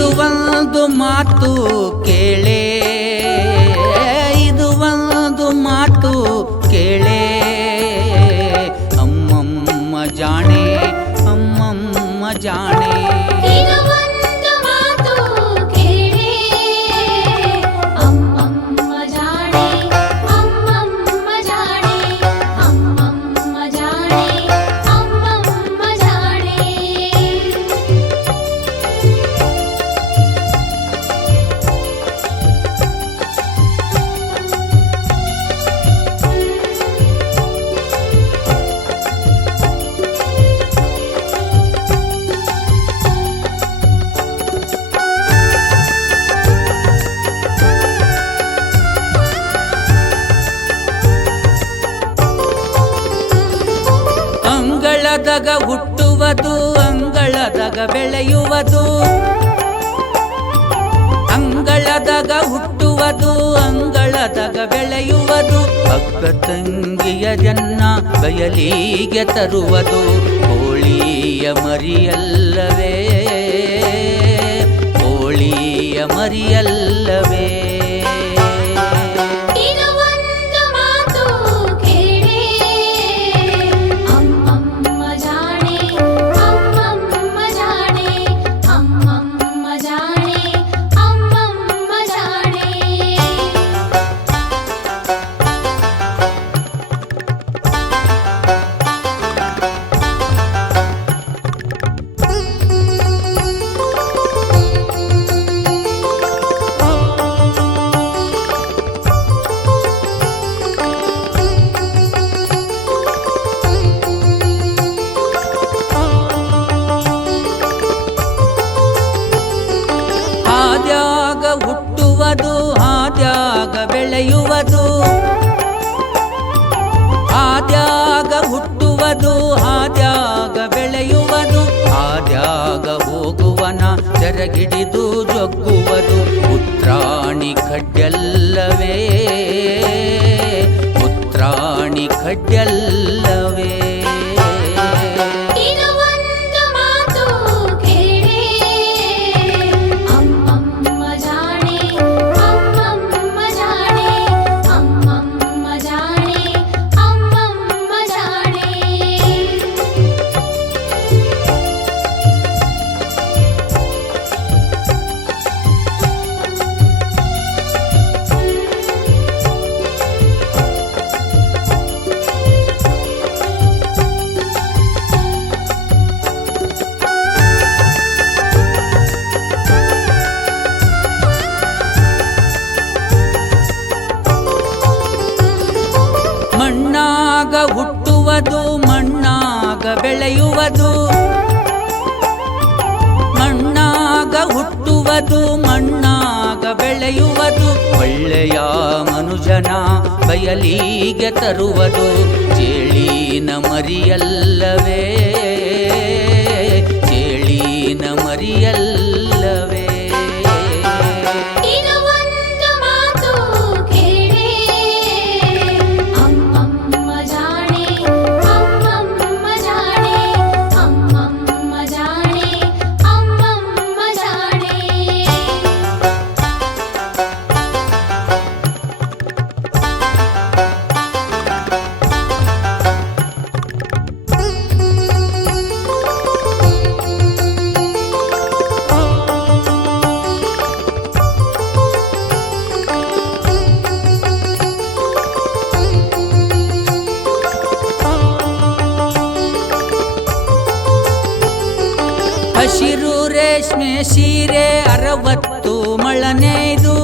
ಇದು ಒಂದು ಮಾತು ಕೇಳೆ. ಇದು ಒಂದು ಮಾತು ಕೇಳೆ. ಅಮ್ಮಮ್ಮ ಜಾಣೆ ಅಮ್ಮಮ್ಮ ಜಾಣೆ. ಅಂಗಳದಾಗ ಹುಟ್ಟುವುದು, ಅಂಗಳದಾಗ ಬೆಳೆಯುವುದು. ಅಂಗಳದಾಗ ಹುಟ್ಟುವುದು, ಅಂಗಳದಾಗ ಬೆಳೆಯುವುದು. ಅಕ್ಕ ತಂಗಿಯ ಜನ್ನ ಬಯಲಿಗೆ ತರುವುದು. ಕೋಳಿಯ ಮರಿಯಲ್ಲವೇ ಕೋಳಿಯ ಮರಿಯಲ್ಲವೇ. ಬೆಳೆಯುವುದು ಆದ್ಯಾಗ ಹುಟ್ಟುವುದು ಆದ್ಯಾಗ ಬೆಳೆಯುವುದು. ಆದ್ಯಾಗ ಹೋಗುವನ ಜರಗಿಡಿದು ಜೊಗ್ಗುವುದು. ಪುತ್ರಾಣಿ ಖಡ್ಯಲ್ಲವೇ ಪುತ್ರಾಣಿ ಖಡ್ಯಲ್ಲವೇ ಮಣ್ಣಾಗ ಹುಟ್ಟುವುದು, ಮಣ್ಣಾಗ ಬೆಳೆಯುವುದು. ಮಣ್ಣಾಗ ಹುಟ್ಟುವುದು, ಮಣ್ಣಾಗ ಬೆಳೆಯುವುದು. ಒಳ್ಳೆಯ ಮನುಜನ ಬಯಲಿಗೆ ತರುವುದು ಚೇಳಿನ ಮರಿಯಲ್ಲವೇ. ಚೇಳಿನ ಮರಿಯಲ್ಲವೇ ರೇಷ್ಮೆ ಸೀರೆ ಅರವತ್ತು ಮಳನೇದು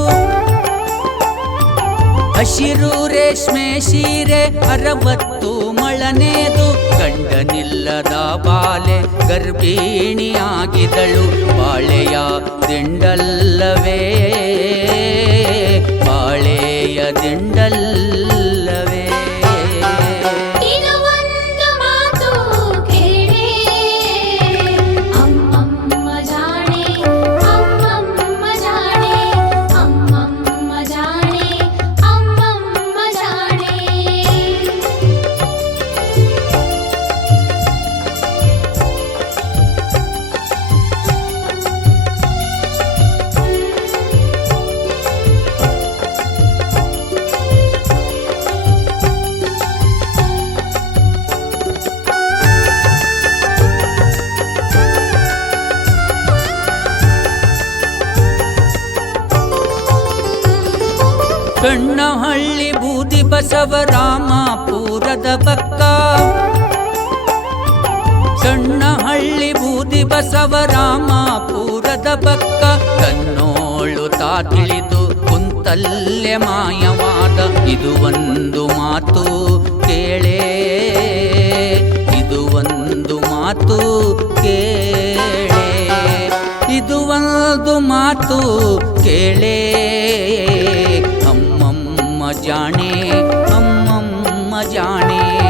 ಹಸಿರು ರೇಷ್ಮೆ ಸೀರೆ ಅರವತ್ತು ಮಳನೆದು ಗಂಡನಿಲ್ಲದ ಬಾಲೆ ಗರ್ಭಿಣಿಯಾಗಿದಳು. ಬಾಳೆಯ ದಿಂಡಲ್ಲವೇ ಬಾಳೆಯ ದಿಂಡಲ್ಲವೇ ಸಣ್ಣ ಹಳ್ಳಿ ರಾಮ ಬಸವರಾಮಪುರದ ಪಕ್ಕ. ಸಣ್ಣ ಹಳ್ಳಿ ರಾಮ ಬಸವರಾಮಪುರದ ಪಕ್ಕ. ತನ್ನೋಳು ತಾ ತಿಳಿದು ಕುಂತಲ್ಲೆ ಮಾಯವಾದ ಇದು ಒಂದು ಮಾತು ಕೇಳೇ ஜானே அம்மம்மா ஜானே.